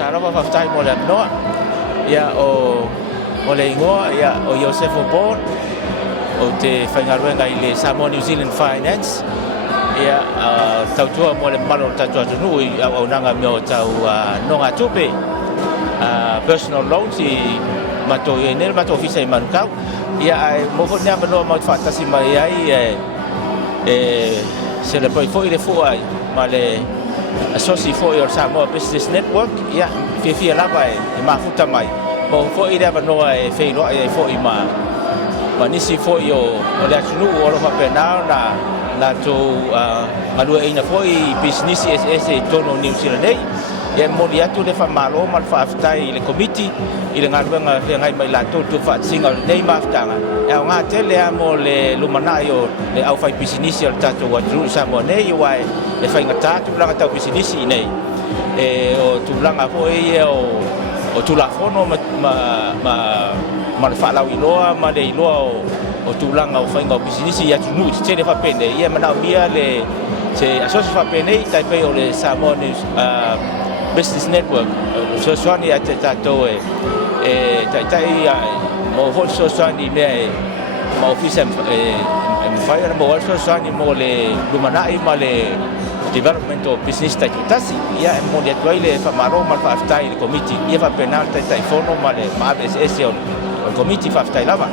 Tarawa whaftai mo le noa. Ia o le ingoa, ia o Joseph O'Bon, o te whaingaruenga i le Samoa New Zealand Finance. Ia tautua mo le malo tatua tunu i au nanga meo tau nonga tupe. Personal loans i mato i nel mato ofisa i manukau. Ia ai mo fo nea manoa mau whaatasi mai ai se le poi foi le fuai ma le asosi foi o Samoa Business Network ia fia lava e mafuta mai mo foi le manoa e feilo ai foi ma nisi foi o le atunu o lo papena na to alua ina foi business ese tono New Zealand nei ia mo dia tu le famalo mal faaftai le committee i le ngaruenga le ngai mai la tu faatsinga nei maftanga e nga tele mo le lumanai o le au fai business o tato wa tru Samoa nei wa le fai ngata tu langa tau business nei e o tu langa foi o tu la fono ma le fa la iloa ma le iloa o tu langa o fai ngau business ia tu nu te le fa pende ia mana bia le se asosi fa pende tai pe o le Samoa Business Network so soani ate tato tai mo hol so soani me ma office fire mo also soani mo le lumanai ma le development of business tai tasi ia mo le toile fa maro ma fa tai committee ia fa penal tai fono ma le ma BSS o committee fa tai lava